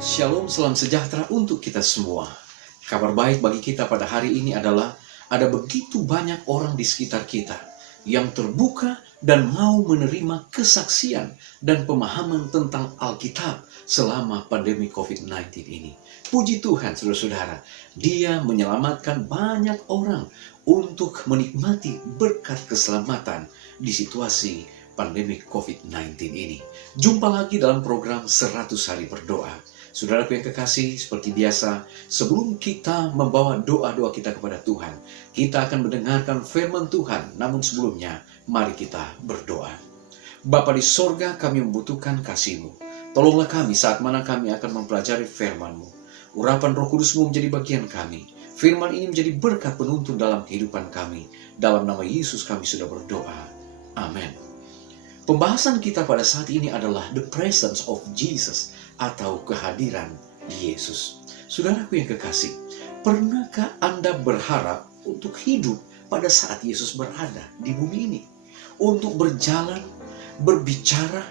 Shalom, salam sejahtera untuk kita semua. Kabar baik bagi kita pada hari ini adalah ada begitu banyak orang di sekitar kita yang terbuka dan mau menerima kesaksian dan pemahaman tentang Alkitab selama pandemi COVID-19 ini. Puji Tuhan, saudara-saudara, Dia menyelamatkan banyak orang untuk menikmati berkat keselamatan di situasi pandemi COVID-19 ini. Jumpa lagi dalam program 100 Hari Berdoa. Saudaraku yang kekasih, seperti biasa, sebelum kita membawa doa-doa kita kepada Tuhan, kita akan mendengarkan firman Tuhan. Namun sebelumnya, mari kita berdoa. Bapa di sorga, kami membutuhkan kasih-Mu. Tolonglah kami saat mana kami akan mempelajari firman-Mu. Urapan Roh Kudus-Mu menjadi bagian kami. Firman ini menjadi berkat penuntun dalam kehidupan kami. Dalam nama Yesus kami sudah berdoa. Amin. Pembahasan kita pada saat ini adalah the presence of Jesus, atau kehadiran Yesus. Saudaraku yang kekasih, pernahkah Anda berharap untuk hidup pada saat Yesus berada di bumi ini? Untuk berjalan, berbicara,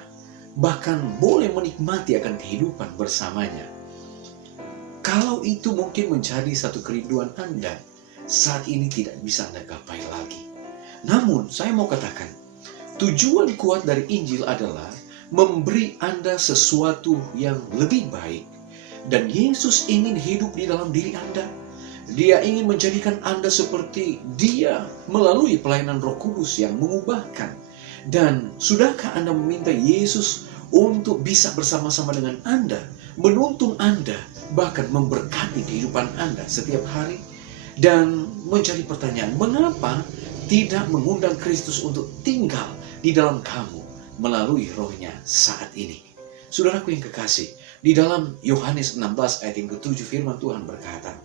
bahkan boleh menikmati akan kehidupan bersamanya. Kalau itu mungkin menjadi satu kerinduan Anda, saat ini tidak bisa Anda gapai lagi. Namun, saya mau katakan, tujuan kuat dari Injil adalah memberi Anda sesuatu yang lebih baik. Dan Yesus ingin hidup di dalam diri Anda. Dia ingin menjadikan Anda seperti Dia melalui pelayanan Roh Kudus yang mengubahkan. Dan sudahkah Anda meminta Yesus untuk bisa bersama-sama dengan Anda, menuntun Anda, bahkan memberkati kehidupan Anda setiap hari? Dan menjadi pertanyaan, mengapa tidak mengundang Kristus untuk tinggal di dalam kamu melalui rohnya saat ini? Saudaraku yang kekasih, di dalam Yohanes 16 ayat yang ke-7 firman Tuhan berkata,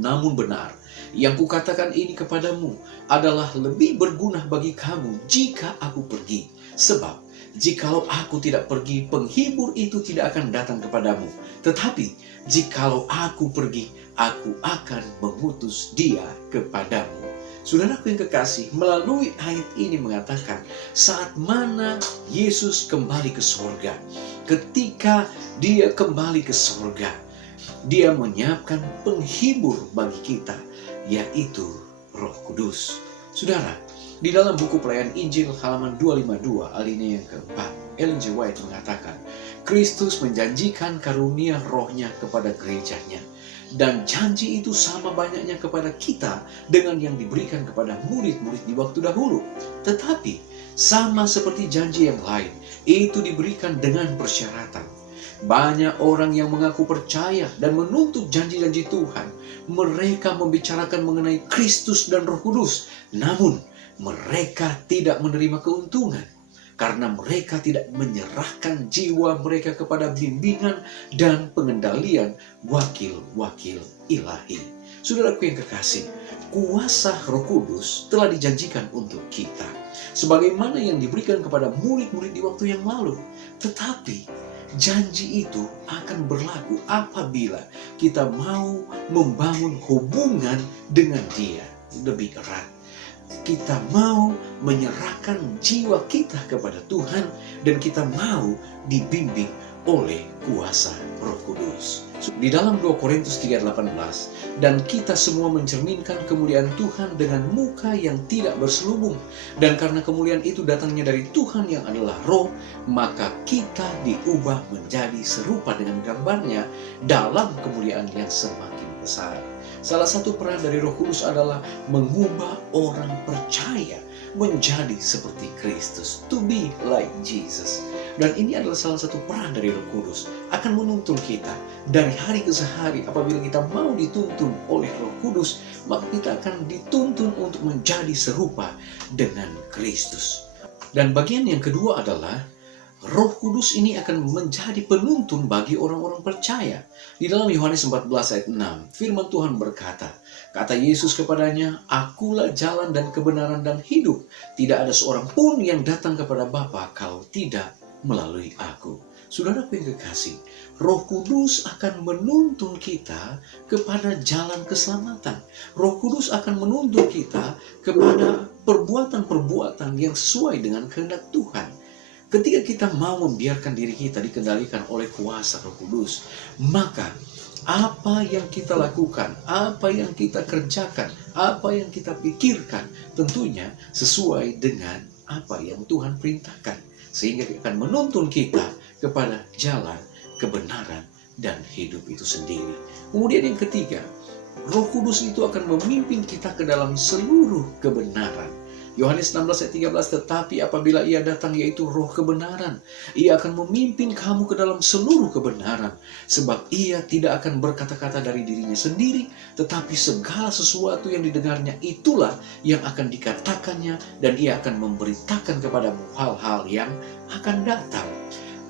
"Namun benar, yang kukatakan ini kepadamu adalah lebih berguna bagi kamu jika aku pergi. Sebab, jikalau aku tidak pergi, penghibur itu tidak akan datang kepadamu. Tetapi, jikalau aku pergi, aku akan mengutus dia kepadamu." Saudaraku yang kekasih, melalui ayat ini mengatakan saat mana Yesus kembali ke sorga. Ketika Dia kembali ke sorga, Dia menyiapkan penghibur bagi kita, yaitu Roh Kudus. Saudara, di dalam buku Pelayan Injil halaman 252 alinea yang keempat, Ellen G. White mengatakan, Kristus menjanjikan karunia rohnya kepada gerejanya. Dan janji itu sama banyaknya kepada kita dengan yang diberikan kepada murid-murid di waktu dahulu. Tetapi, sama seperti janji yang lain, itu diberikan dengan persyaratan. Banyak orang yang mengaku percaya dan menuntut janji-janji Tuhan. Mereka membicarakan mengenai Kristus dan Roh Kudus. Namun, mereka tidak menerima keuntungan. Karena mereka tidak menyerahkan jiwa mereka kepada bimbingan dan pengendalian wakil-wakil ilahi. Saudaraku yang kekasih, kuasa Roh Kudus telah dijanjikan untuk kita, sebagaimana yang diberikan kepada murid-murid di waktu yang lalu. Tetapi, janji itu akan berlaku apabila kita mau membangun hubungan dengan Dia lebih erat. Kita mau menyerahkan jiwa kita kepada Tuhan dan kita mau dibimbing oleh kuasa Roh Kudus. Di dalam 2 Korintus 3:18, dan kita semua mencerminkan kemuliaan Tuhan dengan muka yang tidak berselubung, dan karena kemuliaan itu datangnya dari Tuhan yang adalah Roh, maka kita diubah menjadi serupa dengan gambarnya dalam kemuliaan yang semakin besar. Salah satu peran dari Roh Kudus adalah mengubah orang percaya menjadi seperti Kristus, to be like Jesus. Dan ini adalah salah satu peran dari Roh Kudus, akan menuntun kita dari hari ke hari. Apabila kita mau dituntun oleh Roh Kudus, maka kita akan dituntun untuk menjadi serupa dengan Kristus. Dan bagian yang kedua adalah Roh Kudus ini akan menjadi penuntun bagi orang-orang percaya. Di dalam Yohanes 14 ayat 6, firman Tuhan berkata, kata Yesus kepadanya, "Akulah jalan dan kebenaran dan hidup. Tidak ada seorang pun yang datang kepada Bapa kalau tidak melalui aku." Saudaraku yang kekasih, Roh Kudus akan menuntun kita kepada jalan keselamatan. Roh Kudus akan menuntun kita kepada perbuatan-perbuatan yang sesuai dengan kehendak Tuhan. Ketika kita mau membiarkan diri kita dikendalikan oleh kuasa Roh Kudus, maka apa yang kita lakukan, apa yang kita kerjakan, apa yang kita pikirkan, tentunya sesuai dengan apa yang Tuhan perintahkan. Sehingga akan menuntun kita kepada jalan kebenaran dan hidup itu sendiri. Kemudian yang ketiga, Roh Kudus itu akan memimpin kita ke dalam seluruh kebenaran. Yohanes 16 ayat 13, tetapi apabila ia datang, yaitu Roh kebenaran, ia akan memimpin kamu ke dalam seluruh kebenaran. Sebab ia tidak akan berkata-kata dari dirinya sendiri, tetapi segala sesuatu yang didengarnya itulah yang akan dikatakannya, dan ia akan memberitakan kepadamu hal-hal yang akan datang.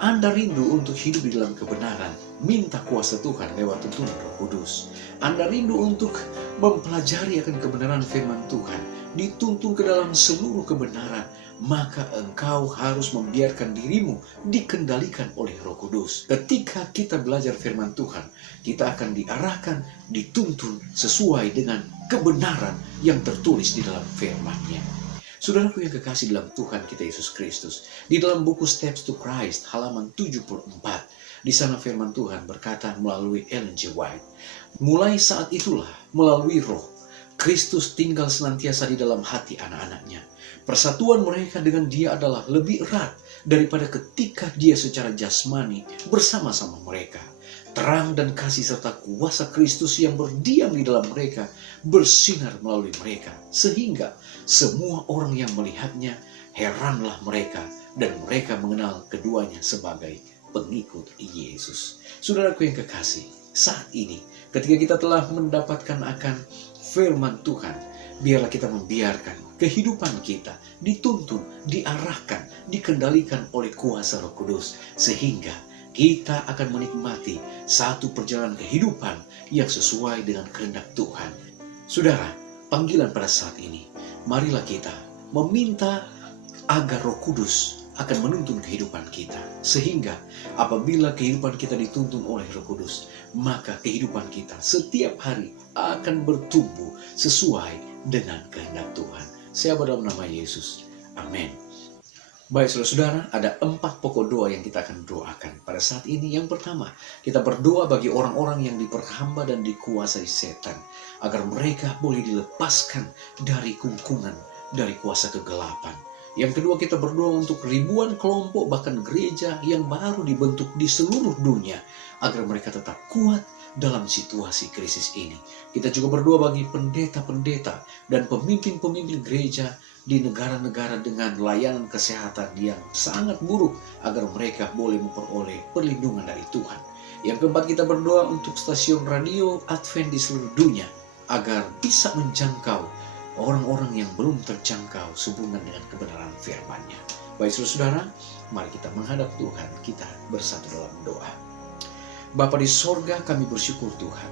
Anda rindu untuk hidup di dalam kebenaran, minta kuasa Tuhan lewat tuntunan Roh Kudus. Anda rindu untuk mempelajari akan kebenaran firman Tuhan, dituntun ke dalam seluruh kebenaran, maka engkau harus membiarkan dirimu dikendalikan oleh Roh Kudus. Ketika kita belajar firman Tuhan, kita akan diarahkan, dituntun sesuai dengan kebenaran yang tertulis di dalam firman-Nya. Saudaraku yang kekasih dalam Tuhan kita Yesus Kristus, di dalam buku Steps to Christ halaman 74, di sana firman Tuhan berkata melalui Ellen G. White, mulai saat itulah melalui Roh, Kristus tinggal senantiasa di dalam hati anak-anaknya. Persatuan mereka dengan Dia adalah lebih erat daripada ketika Dia secara jasmani bersama-sama mereka. Terang dan kasih serta kuasa Kristus yang berdiam di dalam mereka bersinar melalui mereka, sehingga semua orang yang melihatnya heranlah mereka, dan mereka mengenal keduanya sebagai pengikut Yesus. Saudaraku yang kekasih, saat ini ketika kita telah mendapatkan akan firman Tuhan, biarlah kita membiarkan kehidupan kita dituntun, diarahkan, dikendalikan oleh kuasa Roh Kudus, sehingga kita akan menikmati satu perjalanan kehidupan yang sesuai dengan kehendak Tuhan. Saudara, panggilan pada saat ini, marilah kita meminta agar Roh Kudus akan menuntun kehidupan kita. Sehingga apabila kehidupan kita dituntun oleh Roh Kudus, maka kehidupan kita setiap hari akan bertumbuh sesuai dengan kehendak Tuhan. Saya berdoa dalam nama Yesus. Amin. Baik saudara-saudara, ada 4 pokok doa yang kita akan doakan pada saat ini. Yang pertama, kita berdoa bagi orang-orang yang diperhamba dan dikuasai setan, agar mereka boleh dilepaskan dari kungkungan, dari kuasa kegelapan. Yang kedua, kita berdoa untuk ribuan kelompok bahkan gereja yang baru dibentuk di seluruh dunia, agar mereka tetap kuat dalam situasi krisis ini. Kita juga berdoa bagi pendeta-pendeta dan pemimpin-pemimpin gereja di negara-negara dengan layanan kesehatan yang sangat buruk, agar mereka boleh memperoleh perlindungan dari Tuhan. Yang keempat, kita berdoa untuk stasiun radio Advent di seluruh dunia, agar bisa menjangkau orang-orang yang belum terjangkau sehubungan dengan kebenaran firman-Nya. Baik saudara, mari kita menghadap Tuhan, kita bersatu dalam doa. Bapa di sorga, kami bersyukur Tuhan,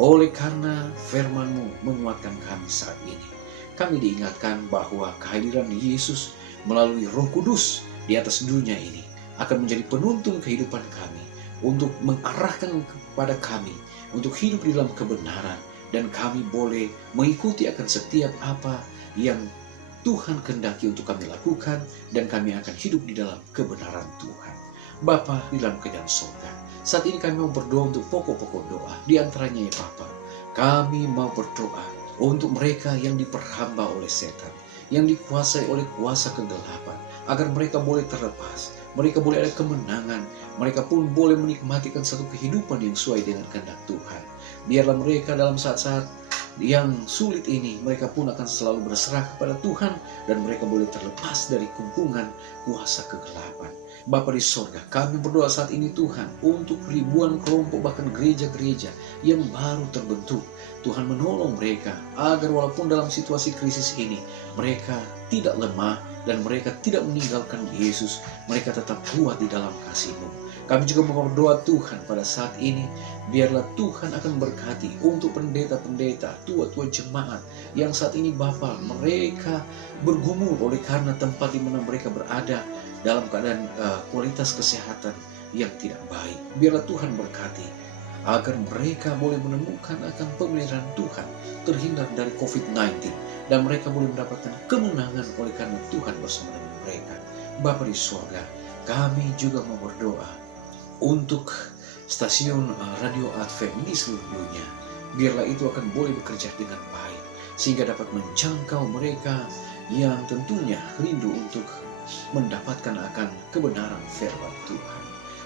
oleh karena firman-Mu menguatkan kami saat ini. Kami diingatkan bahwa kehadiran Yesus melalui Roh Kudus di atas dunia ini akan menjadi penuntun kehidupan kami, untuk mengarahkan kepada kami untuk hidup di dalam kebenaran, dan kami boleh mengikuti akan setiap apa yang Tuhan kehendaki untuk kami lakukan, dan kami akan hidup di dalam kebenaran Tuhan. Bapa di dalam kerajaan surga, saat ini kami mau berdoa untuk pokok-pokok doa. Di antaranya ya Bapa, kami mau berdoa untuk mereka yang diperhamba oleh setan, yang dikuasai oleh kuasa kegelapan, agar mereka boleh terlepas, mereka boleh ada kemenangan, mereka pun boleh menikmatikan satu kehidupan yang sesuai dengan kehendak Tuhan. Biarlah mereka dalam saat-saat yang sulit ini, mereka pun akan selalu berserah kepada Tuhan, dan mereka boleh terlepas dari kungkungan kuasa kegelapan. Bapa di sorga, kami berdoa saat ini Tuhan, untuk ribuan kelompok bahkan gereja-gereja yang baru terbentuk. Tuhan menolong mereka, agar walaupun dalam situasi krisis ini, mereka tidak lemah, dan mereka tidak meninggalkan Yesus. Mereka tetap kuat di dalam kasih-Mu. Kami juga berdoa Tuhan pada saat ini, biarlah Tuhan akan berkati untuk pendeta-pendeta, tua-tua jemaat yang saat ini Bapa, mereka bergumul oleh karena tempat di mana mereka berada dalam keadaan kualitas kesehatan yang tidak baik. Biarlah Tuhan berkati, agar mereka boleh menemukan akan pemeliharaan Tuhan, terhindar dari COVID-19, dan mereka boleh mendapatkan kemenangan oleh karena Tuhan bersama dengan mereka. Bapa di sorga, kami juga mau berdoa untuk stasiun radio Advent di seluruh dunia. Biarlah itu akan boleh bekerja dengan baik, sehingga dapat menjangkau mereka yang tentunya rindu untuk mendapatkan akan kebenaran firman Tuhan.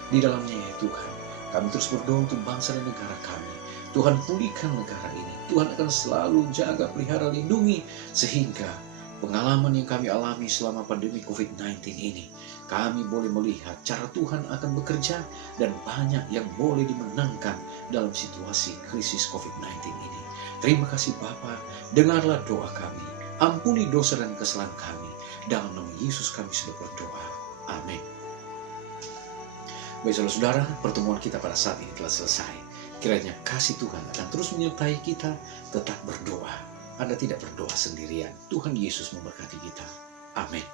Di dalamnya ya Tuhan, kami terus berdoa untuk bangsa dan negara kami. Tuhan pulihkan negara ini. Tuhan akan selalu jaga, pelihara, lindungi, sehingga pengalaman yang kami alami selama pandemi COVID-19 ini, kami boleh melihat cara Tuhan akan bekerja dan banyak yang boleh dimenangkan dalam situasi krisis COVID-19 ini. Terima kasih Bapa, dengarlah doa kami, ampuni dosa dan kesalahan kami. Dalam nama Yesus kami sudah berdoa. Amin. Baik saudara-saudara, pertemuan kita pada saat ini telah selesai. Kiranya kasih Tuhan akan terus menyertai kita, tetap berdoa. Anda tidak berdoa sendirian. Tuhan Yesus memberkati kita. Amin.